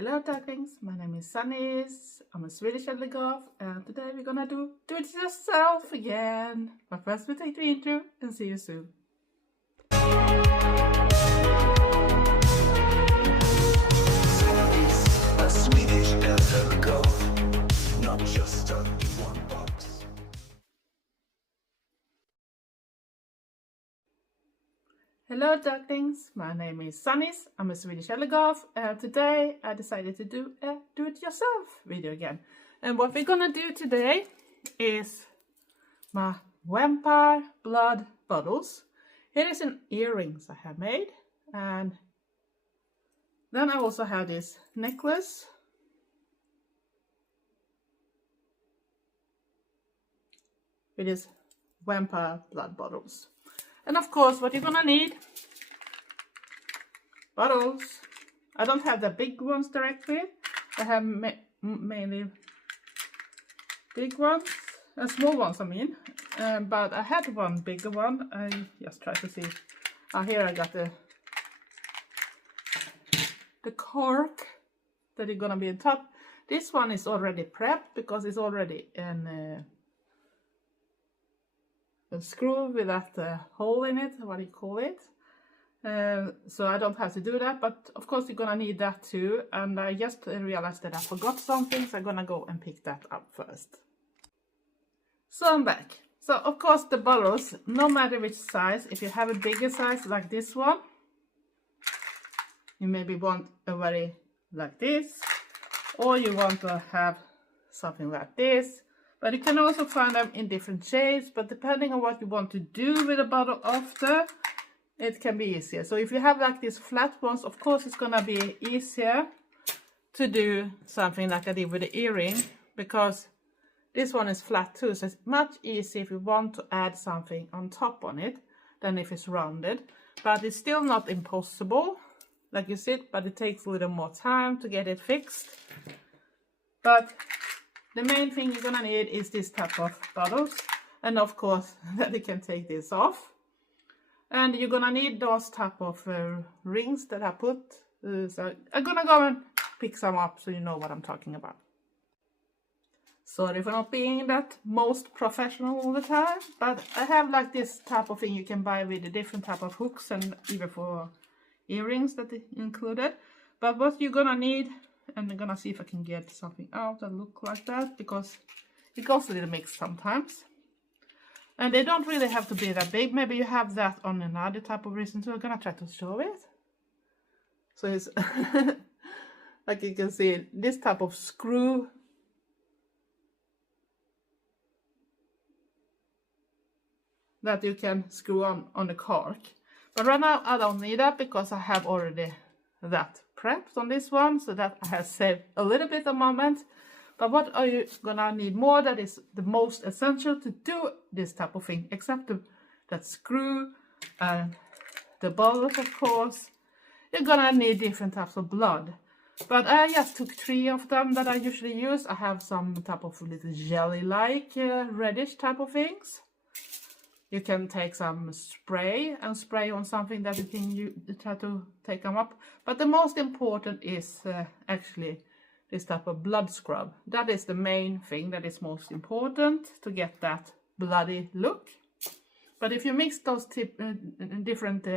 Hello ducklings, my name is Sanniz, I'm a Swedish Eldergoth, and today we're gonna do it yourself again. But first we take the intro and see you soon. Sanniz, a Swedish Eldergoth, not just a one box. Hello ducklings, my name is Sanniz, I'm a Swedish Eldergoth, and today I decided to do a do-it-yourself video again. And what we're gonna do today is my Vampire Blood bottles. Here is some earrings I have made, and then I also have this necklace. It is Vampire Blood bottles. And of course, what you're gonna need, bottles. I don't have the big ones directly. I have mainly big ones, small ones I mean. But I had one bigger one. I just try to see. Here I got the cork that is gonna be on top. This one is already prepped because it's already in a screw with that hole in it, what do you call it? So I don't have to do that, but of course you're gonna need that too. And I just realized that I forgot something, so I'm gonna go and pick that up first. So I'm back. So of course the bottles, no matter which size, if you have a bigger size like this one, you maybe want a very like this, or you want to have something like this. But you can also find them in different shapes, but depending on what you want to do with a bottle after, it can be easier. So if you have like these flat ones, of course it's gonna be easier to do something like I did with the earring, because this one is flat too, so it's much easier if you want to add something on top on it than if it's rounded. But it's still not impossible, like you see, but it takes a little more time to get it fixed. But the main thing you're gonna need is this type of bottles, and of course that you can take this off. And you're gonna need those type of rings that I put. So I'm gonna go and pick some up so you know what I'm talking about. Sorry for not being that most professional all the time, but I have like this type of thing you can buy with a different type of hooks and even for earrings that are included. But what you're gonna need, and I'm gonna see if I can get something out that look like that, because it goes a little mixed sometimes. And they don't really have to be that big. Maybe you have that on another type of reason, so I'm gonna try to show it. So it's like you can see this type of screw. That you can screw on the cork. But right now I don't need that because I have already that prepped on this one, so that I have saved a little bit of moment. But what are you gonna need more that is the most essential to do this type of thing, except that screw and the bottles, of course. You're gonna need different types of blood, but I just took 3 of them that I usually use. I have some type of little jelly like reddish type of things. You can take some spray and spray on something that you can try to take them up. But the most important is actually this type of blood scrub. That is the main thing that is most important to get that bloody look. But if you mix those different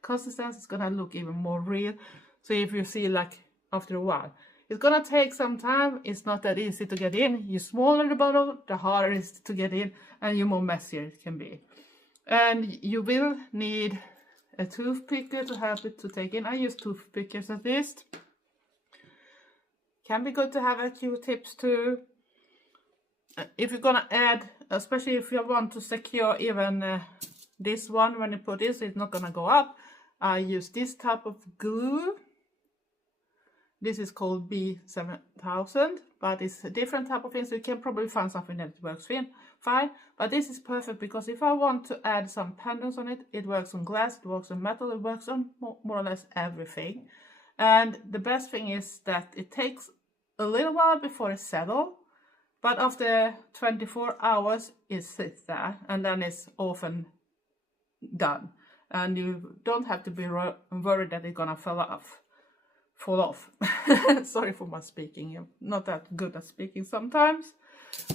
consistencies, it's gonna look even more real. So if you see like after a while, it's gonna take some time. It's not that easy to get in. You smaller the bottle, the harder it is to get in, and the more messier it can be. And you will need a toothpicker to help it to take in. I use toothpickers at least. Can be good to have a Q-tips too. If you're gonna add, especially if you want to secure even this one, when you put this, it's not gonna go up. I use this type of glue. This is called B7000, but it's a different type of thing, so you can probably find something that works fine. But this is perfect because if I want to add some pendants on it, it works on glass, it works on metal, it works on more or less everything. And the best thing is that it takes a little while before it settles, but after 24 hours it sits there, and then it's often done. And you don't have to be worried that it's gonna fall off. fall off. Sorry for my speaking, I'm not that good at speaking sometimes.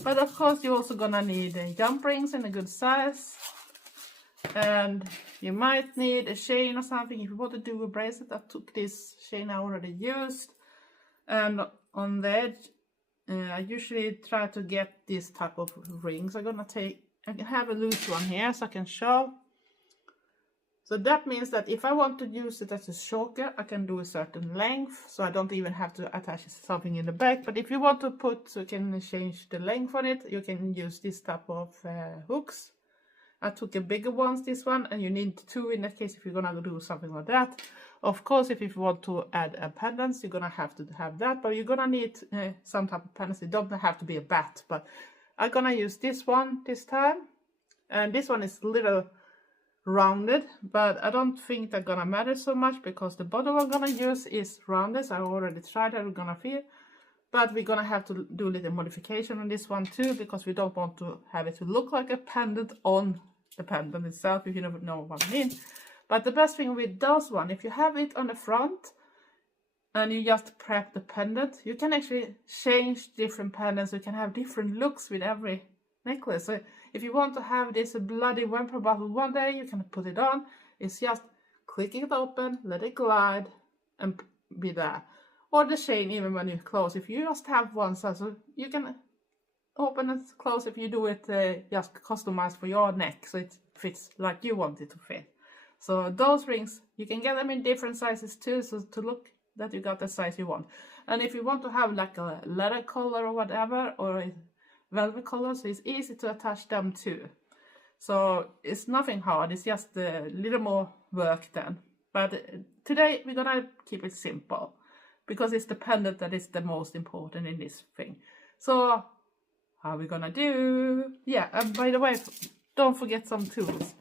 But of course you're also gonna need jump rings in a good size. And you might need a chain or something if you want to do a bracelet. I took this chain I already used. And on the edge, I usually try to get this type of rings. I have a loose one here so I can show. So that means that if I want to use it as a choker, I can do a certain length, so I don't even have to attach something in the back. But if you want to so you can change the length on it, you can use this type of hooks. I took a bigger one, this one, and you need 2 in that case if you're gonna do something like that. Of course, if you want to add a pendant, you're gonna have to have that, but you're gonna need some type of pendant. It don't have to be a bat, but I'm gonna use this one this time. And this one is a little rounded, but I don't think they're gonna matter so much because the bottle I'm gonna use is rounded. So I already tried it, we're gonna feel. But we're gonna have to do a little modification on this one too, because we don't want to have it to look like a pendant on the pendant itself, if you don't know what I mean. But the best thing with those one, if you have it on the front and you just prep the pendant, you can actually change different pendants. You can have different looks with every necklace. So if you want to have this bloody vampire bottle one day, you can put it on. It's just click it open, let it glide, and be there. Or the chain even when you close. If you just have one side, so you can open and close if you do it just customized for your neck, so it fits like you want it to fit. So those rings, you can get them in different sizes too, so to look that you got the size you want. And if you want to have like a leather color or whatever, or a velvet color, so it's easy to attach them too. So it's nothing hard, it's just a little more work then. But today we're gonna keep it simple, because it's the pendant that is the most important in this thing. So how are we gonna do? Yeah, and by the way, don't forget some tools.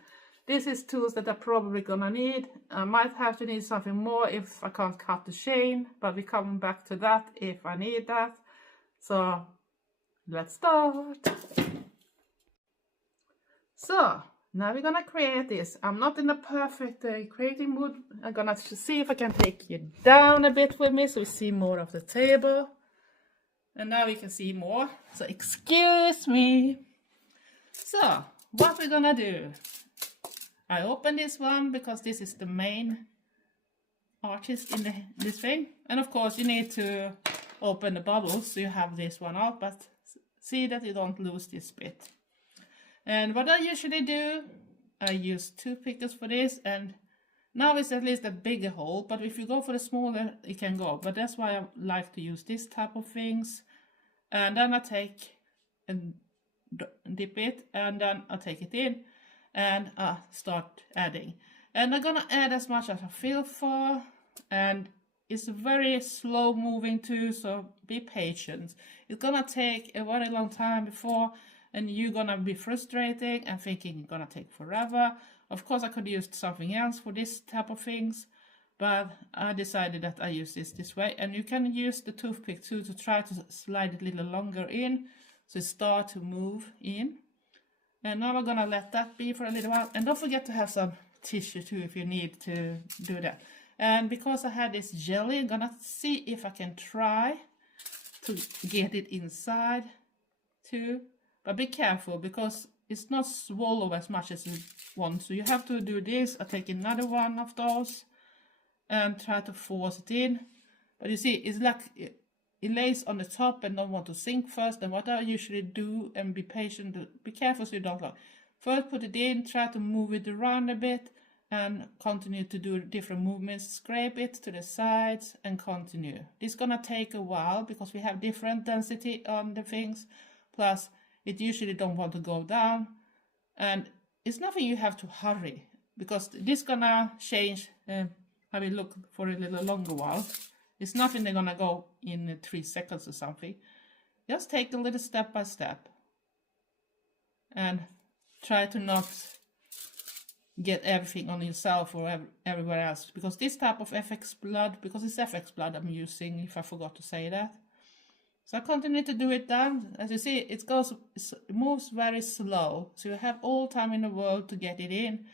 This is tools that I'm probably gonna need. I might have to need something more if I can't cut the chain, but we're coming back to that if I need that. So let's start. So now we're gonna create this. I'm not in a perfect creating mood. I'm gonna see if I can take you down a bit with me so we see more of the table. And now we can see more. So excuse me. So what we're gonna do. I open this one because this is the main artist in this thing. And of course you need to open the bubbles so you have this one out, but see that you don't lose this bit. And what I usually do, I use 2 pickers for this, and now it's at least a bigger hole, but if you go for the smaller it can go. But that's why I like to use this type of things. And then I take and dip it, and then I take it in and start adding. And I'm gonna add as much as I feel for, and it's very slow moving too, so be patient. It's gonna take a very long time before, and you're gonna be frustrating and thinking it's gonna take forever. Of course I could use something else for this type of things, but I decided that I use this way. And you can use the toothpick too to try to slide it a little longer in, so it starts to move in. And now I'm gonna let that be for a little while. And don't forget to have some tissue too if you need to do that. And because I had this jelly, I'm gonna see if I can try to get it inside too. But be careful because it's not swallow as much as you want. So you have to do this. I take another one of those and try to force it in. But you see, it's like it lays on the top and don't want to sink first. And what I usually do, and be patient, be careful so you don't lock. First put it in, try to move it around a bit and continue to do different movements. Scrape it to the sides and continue. This is gonna take a while because we have different density on the things. Plus it usually don't want to go down. And it's nothing you have to hurry because this gonna change. I will look for a little longer while. It's nothing they're gonna go in 3 seconds or something. Just take a little step by step. And try to not get everything on yourself or everywhere else. Because this type of FX blood, because it's FX blood I'm using, if I forgot to say that. So I continue to do it down. As you see, it moves very slow. So you have all time in the world to get it in.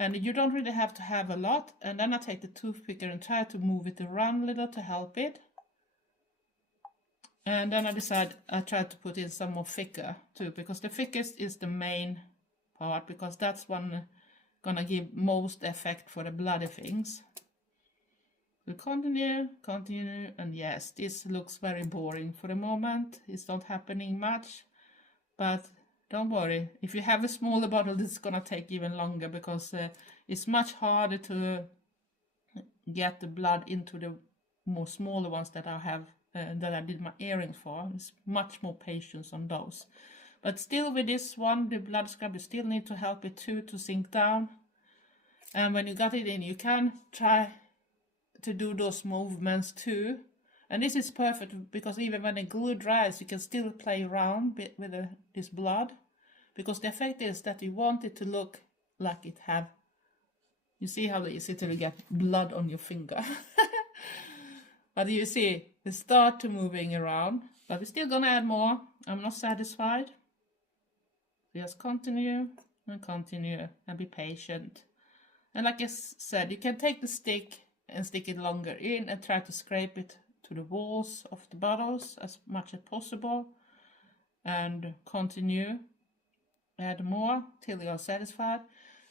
And you don't really have to have a lot. And then I take the toothpick and try to move it around a little to help it. And then I tried to put in some more thicker too, because the thickest is the main part, because that's one gonna give most effect for the bloody things. We continue, and yes, this looks very boring for the moment. It's not happening much, but don't worry. If you have a smaller bottle, this is gonna take even longer, because it's much harder to get the blood into the more smaller ones that I have, that I did my earrings for. It's much more patience on those. But still with this one, the blood scrub, you still need to help it too to sink down. And when you got it in, you can try to do those movements too. And this is perfect, because even when the glue dries, you can still play around with this blood. Because the effect is that you want it to look like it have... You see how easy to get blood on your finger. But you see, it start to moving around. But we're still gonna add more. I'm not satisfied. Just continue and be patient. And like I said, you can take the stick and stick it longer in and try to scrape it to the walls of the bottles as much as possible. And continue. Add more till you're satisfied.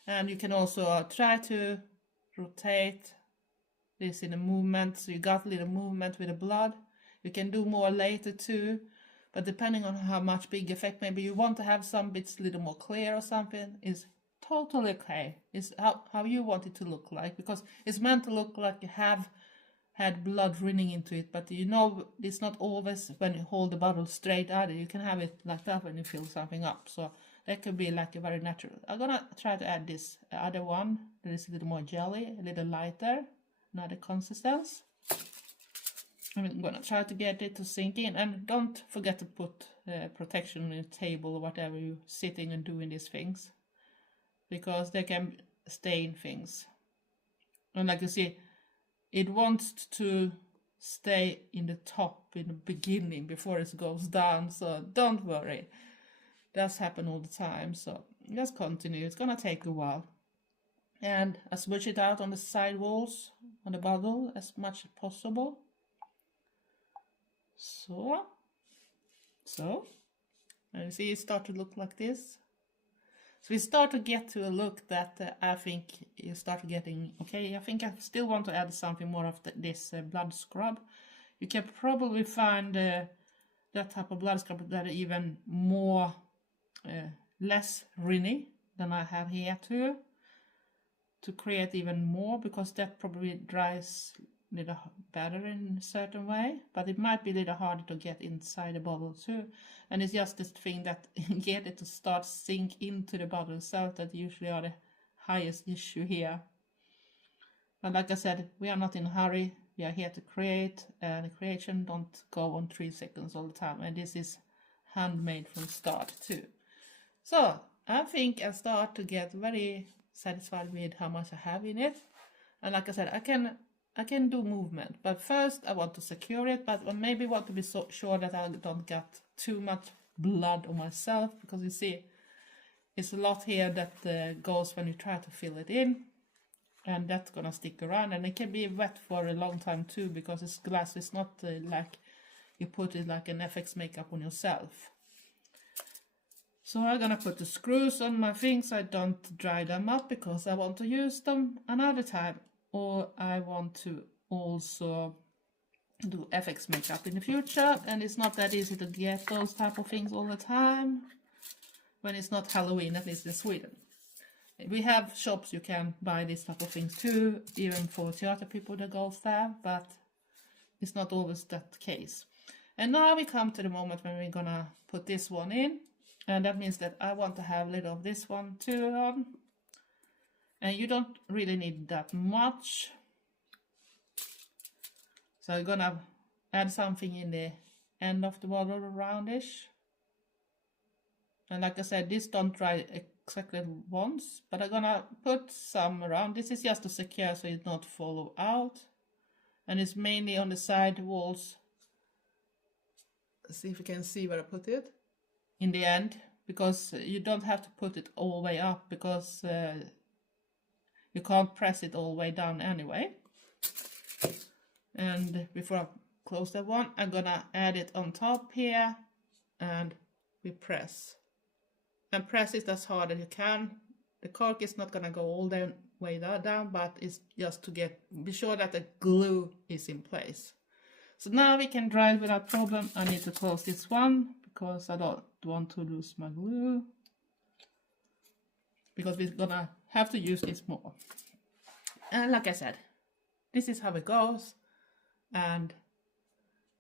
And you can also try to rotate this in a movement, so you got a little movement with the blood. You can do more later too, but depending on how much big effect, maybe you want to have some bits a little more clear or something, is totally okay. It's how you want it to look like, because it's meant to look like you have had blood running into it, but you know it's not always when you hold the bottle straight either. You can have it like that when you fill something up, so that could be like a very natural. I'm gonna try to add this other one that is a little more jelly, a little lighter, another consistency. I'm gonna try to get it to sink in, and don't forget to put protection on your table or whatever you're sitting and doing these things, because they can stain things. And like you see, it wants to stay in the top in the beginning before it goes down, so don't worry. That's happen all the time, so just continue. It's gonna take a while. And I smudge it out on the side walls on the bottle as much as possible. So, and you see it start to look like this. So we start to get to a look that I think you start getting, okay, I think I still want to add something more of this blood scrub. You can probably find that type of blood scrub that are even more, less rinny than I have here too, to create even more, because that probably dries a little better in a certain way, but it might be a little harder to get inside the bottle too. And it's just this thing that get it to start sink into the bottle itself that usually are the highest issue here. But like I said, we are not in a hurry. We are here to create, and the creation don't go on 3 seconds all the time. And this is handmade from start too. So I think I start to get very satisfied with how much I have in it. And like I said, I can do movement, but first I want to secure it, but I maybe want to be so sure that I don't get too much blood on myself, because you see it's a lot here that goes when you try to fill it in, and that's gonna stick around, and it can be wet for a long time too, because it's glass. It's not like you put it like an FX makeup on yourself. So I'm gonna put the screws on my things. I don't dry them up because I want to use them another time, or I want to also do FX makeup in the future, and it's not that easy to get those type of things all the time when it's not Halloween, at least in Sweden. We have shops you can buy this type of things too, even for theater people that go there, but it's not always that case. And now we come to the moment when we're gonna put this one in, and that means that I want to have a little of this one too on. And you don't really need that much. So I'm gonna add something in the end of the bottle roundish. And like I said, this don't dry exactly once, but I'm gonna put some around. This is just to secure so it not fall out. And it's mainly on the side walls. Let's see if you can see where I put it. In the end, because you don't have to put it all the way up, because you can't press it all the way down anyway. And before I close that one, I'm gonna add it on top here, and we press. And press it as hard as you can. The cork is not gonna go all the way down, but it's just to be sure that the glue is in place. So now we can dry it without problem. I need to close this one because I don't want to lose my glue, because we're gonna have to use this more. And like I said, this is how it goes. And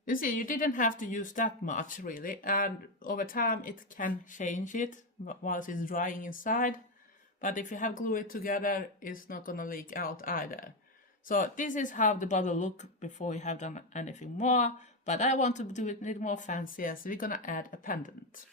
you see, you didn't have to use that much really, and over time it can change it whilst it's drying inside. But if you have glue it together, it's not gonna leak out either. So this is how the bottle look before you have done anything more, but I want to do it a little more fancier, so we're gonna add a pendant.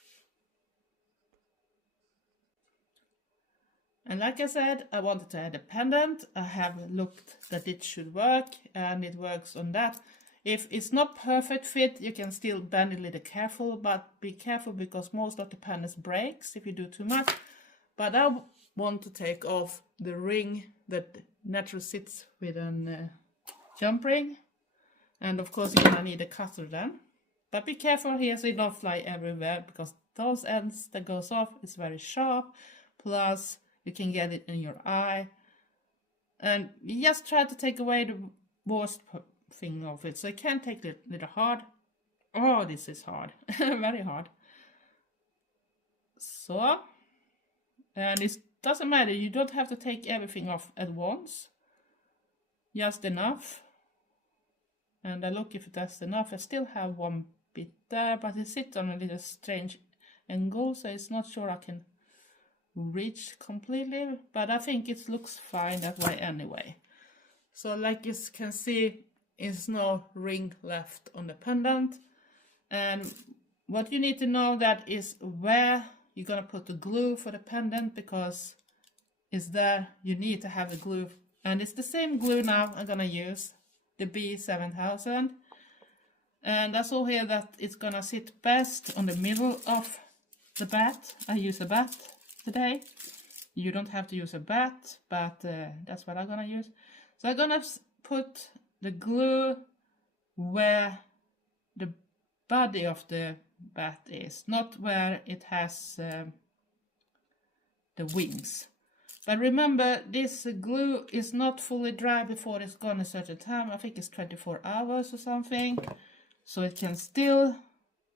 And like I said, I wanted to add a pendant. I have looked that it should work, and it works on that. If it's not perfect fit, you can still bend it a little careful, but be careful because most of the pendants breaks if you do too much. But I want to take off the ring that naturally sits with a jump ring. And of course you're gonna need a cutter then. But be careful here so you don't fly everywhere, because those ends that goes off is very sharp. Plus you can get it in your eye. And you just try to take away the worst thing of it. So you can take it a little hard. Oh, this is hard. Very hard. So, and it doesn't matter. You don't have to take everything off at once. Just enough. And I look if that's enough. I still have one bit there, but it sits on a little strange angle, so it's not sure I can reach completely, but I think it looks fine that way anyway. So like you can see, is no ring left on the pendant. And what you need to know that is where you're gonna put the glue for the pendant, because it's there you need to have the glue. And it's the same glue now I'm gonna use, the B7000. And I saw here that it's gonna sit best on the middle of the bat. I use a bat today. You don't have to use a bat, but that's what I'm gonna use. So I'm gonna put the glue where the body of the bat is, not where it has the wings. But remember, this glue is not fully dry before it's gone a certain time. I think it's 24 hours or something. So it can still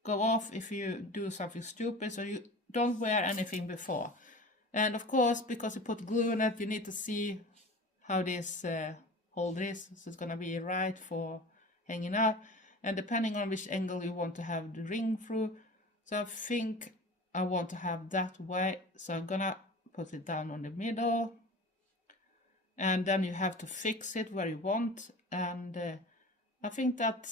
go off if you do something stupid, so you don't wear anything before. And of course, because you put glue on it, you need to see how this holder is. So it's gonna be right for hanging out. And depending on which angle you want to have the ring through. So I think I want to have that way. So I'm gonna put it down on the middle. And then you have to fix it where you want. And I think that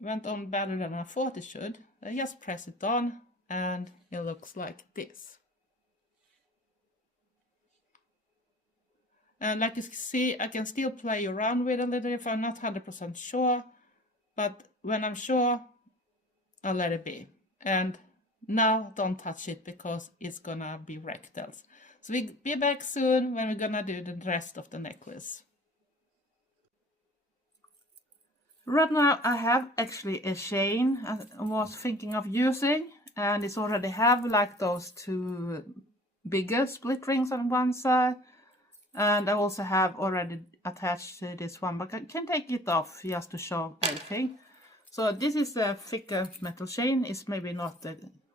went on better than I thought it should. I just press it on and it looks like this. And like you can see, I can still play around with it a little if I'm not 100% sure. But when I'm sure, I'll let it be. And now don't touch it because it's gonna be rectals. So we'll be back soon when we're gonna do the rest of the necklace. Right now I have actually a chain I was thinking of using, and it's already have like those two bigger split rings on one side, and I also have already attached this one, but I can take it off just to show everything. So this is a thicker metal chain. It's maybe not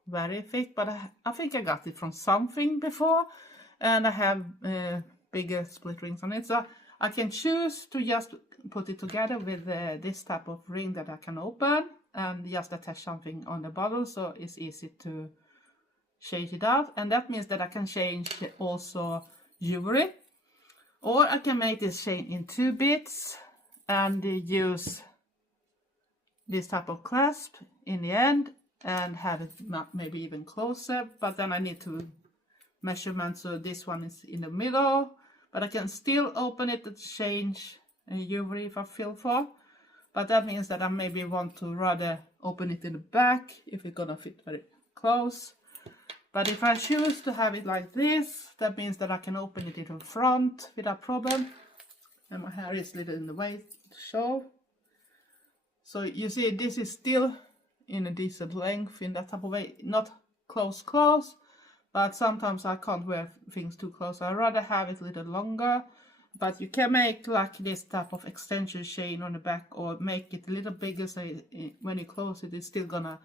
very thick, but I think I got it from something before, and I have bigger split rings on it, so I can choose to just put it together with this type of ring that I can open and just attach something on the bottle, so it's easy to change it out. And that means that I can change also jewelry, or I can make this chain in 2 bits and use this type of clasp in the end and have it maybe even closer, but then I need to measurement, so this one is in the middle, but I can still open it to change jewelry if I feel for. But that means that I maybe want to rather open it in the back if it's gonna fit very close. But if I choose to have it like this, that means that I can open it in front without problem. And my hair is a little in the way to show. So you see, this is still in a decent length in that type of way. Not close, but sometimes I can't wear things too close. I'd rather have it a little longer. But you can make like this type of extension chain on the back, or make it a little bigger so when you close it, it's still gonna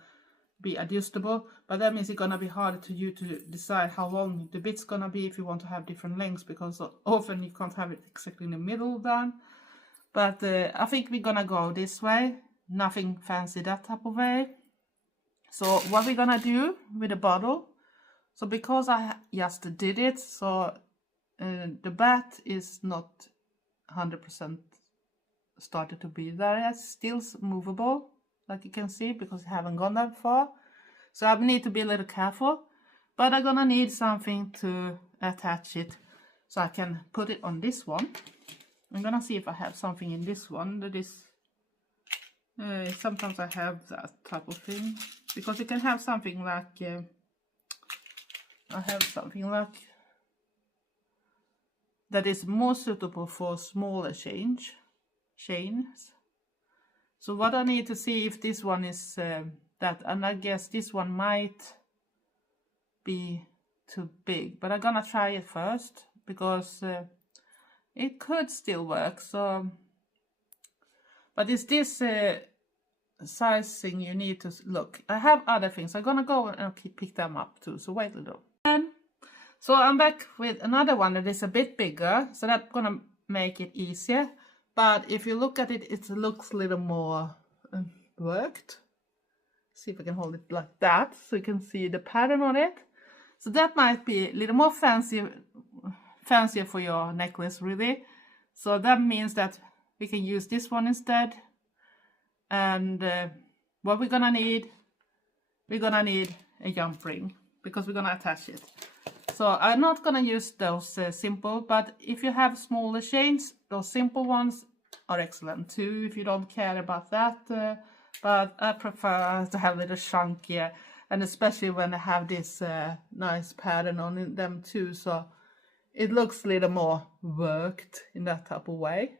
be adjustable. But that means it's gonna be harder to you to decide how long the bit's gonna be if you want to have different lengths, because often you can't have it exactly in the middle done. But I think we're gonna go this way. Nothing fancy that type of way. So what we're gonna do with the bottle, so because I just did it, so the bat is not 100% started to be there yet, still movable, like you can see, because I haven't gone that far. So I need to be a little careful, but I'm gonna need something to attach it, so I can put it on this one. I'm gonna see if I have something in this one that is, sometimes I have that type of thing, because you can have something like, I have something like, that is more suitable for smaller chains. So what I need to see if this one is that, and I guess this one might be too big, but I'm gonna try it first, because it could still work. So, but it's this sizing you need to look. I have other things. I'm gonna go and pick them up too, so wait a little. So I'm back with another one that is a bit bigger, so that's gonna make it easier. But if you look at it, it looks a little more worked. See if I can hold it like that, so you can see the pattern on it. So that might be a little more fancier for your necklace, really. So that means that we can use this one instead. And what we're gonna need a jump ring, because we're gonna attach it. So I'm not gonna use those simple, but if you have smaller chains, those simple ones are excellent too, if you don't care about that. But I prefer to have a little chunkier, and especially when I have this nice pattern on them too, so it looks a little more worked in that type of way.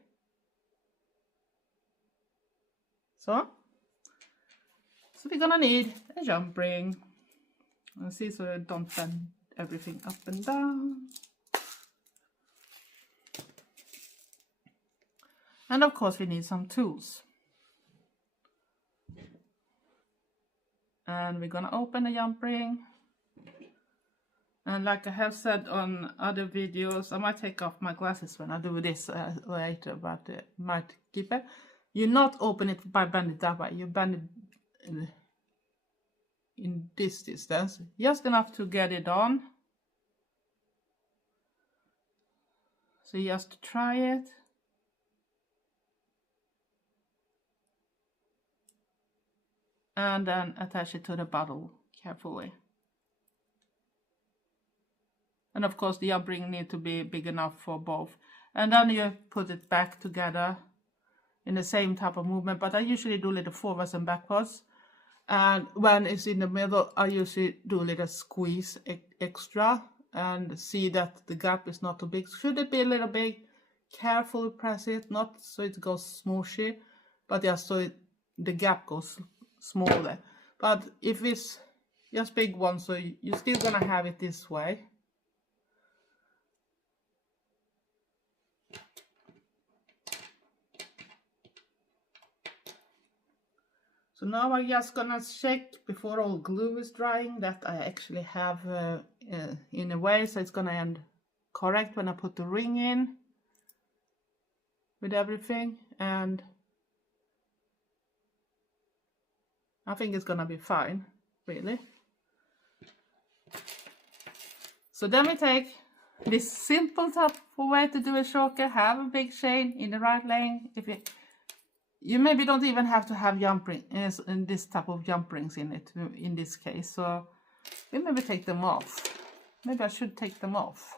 So we're gonna need a jump ring. And see, so I don't bend everything up and down. And of course we need some tools. And we're gonna open the jump ring. And like I have said on other videos, I might take off my glasses when I do this later, but might keep it. You not open it by bending it that way, you bend it in this distance, just enough to get it on. So just try it. And then attach it to the bottle carefully. And of course the jump ring needs to be big enough for both. And then you put it back together in the same type of movement, but I usually do a little forwards and backwards. And when it's in the middle, I usually do a little squeeze extra and see that the gap is not too big. Should it be a little big, carefully press it, not so it goes smooshy, but just so the gap goes smaller. But if it's just big one, so you're still gonna have it this way. So now I'm just gonna check before all glue is drying that I actually have in a way, so it's gonna end correct when I put the ring in with everything, and I think it's gonna be fine, really. So then we take this simple type of way to do a choker, have a big chain in the right length. If you maybe don't even have to have jump rings in this type of jump rings in it in this case, so we maybe take them off. Maybe I should take them off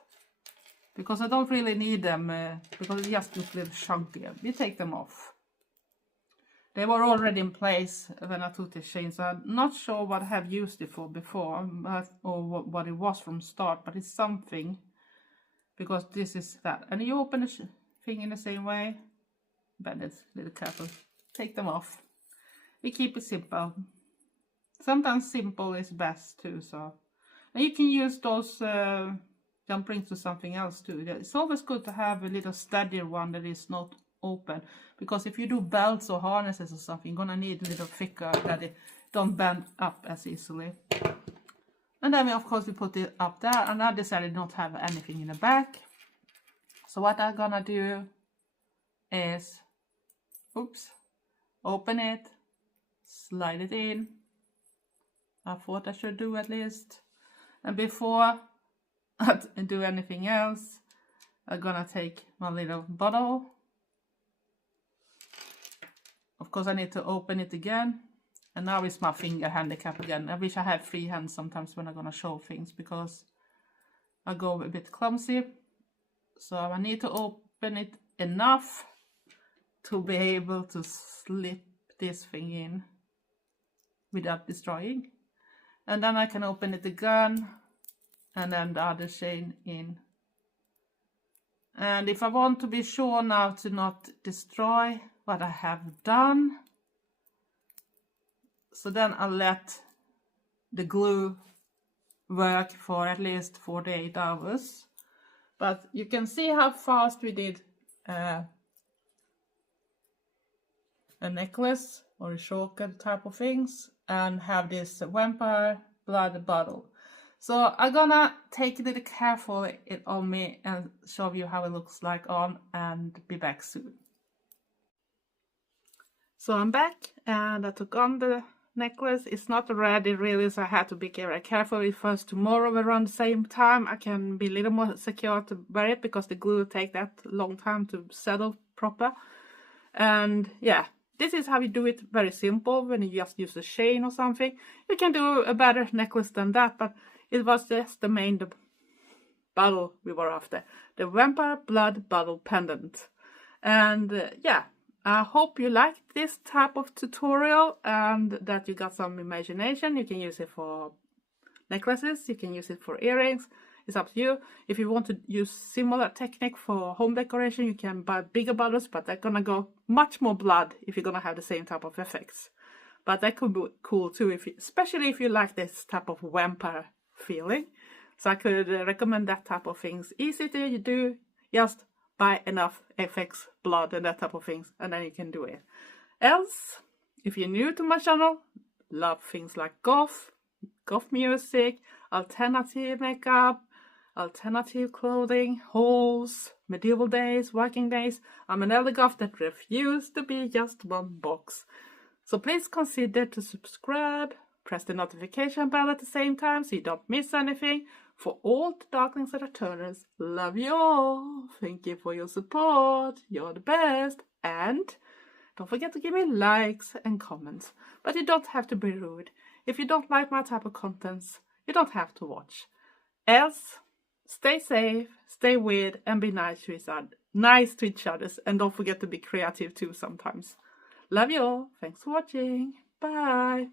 because I don't really need them because it just looks a little chunkier. We take them off. They were already in place when I took the chain, so I'm not sure what I have used it for before, or what it was from start, but it's something, because this is that. And you open the thing in the same way, but it's a little careful. Take them off. We keep it simple. Sometimes simple is best too, so. And you can use those jump rings to something else too. It's always good to have a little steadier one that is not open, because if you do belts or harnesses or something, you're gonna need a little thicker that it don't bend up as easily. And then of course we put it up there, and I decided not to have anything in the back. So what I'm gonna do is, oops, open it, slide it in. I thought I should do at least. And before I do anything else, I'm gonna take my little bottle. Of course I need to open it again. And now it's my finger handicap again. I wish I had free hands sometimes when I'm gonna show things, because I go a bit clumsy. So I need to open it enough to be able to slip this thing in without destroying. And then I can open it again, and then the other chain in. And if I want to be sure now to not destroy what I have done, so then I'll let the glue work for at least 48 hours. But you can see how fast we did a necklace or a choker type of things, and have this Vampire Blood Bottle. So I'm gonna take a little careful it on me and show you how it looks like on, and be back soon. So I'm back, and I took on the necklace. It's not ready really, so I had to be very careful. If first tomorrow around the same time, I can be a little more secure to wear it, because the glue will take that long time to settle proper. And yeah, this is how you do it, very simple, when you just use a chain or something. You can do a better necklace than that, but it was just the main bottle we were after. The Vampire Blood Bottle Pendant. And yeah, I hope you liked this type of tutorial, and that you got some imagination. You can use it for necklaces, you can use it for earrings. It's up to you. If you want to use similar technique for home decoration, you can buy bigger bottles, but they're gonna go much more blood if you're gonna have the same type of effects. But that could be cool too, especially if you like this type of vampire feeling. So I could recommend that type of things. Easy to do, just buy enough effects, blood and that type of things, and then you can do it. Else, if you're new to my channel, love things like goth music, alternative makeup, alternative clothing, hauls, medieval days, working days. I'm an Eldergoth that refused to be just one box. So please consider to subscribe, press the notification bell at the same time so you don't miss anything. For all the darklings and returners, love you all. Thank you for your support. You're the best. And don't forget to give me likes and comments. But you don't have to be rude. If you don't like my type of contents, you don't have to watch. Else, stay safe, stay weird, and be nice to each other. And don't forget to be creative too sometimes. Love you all. Thanks for watching. Bye.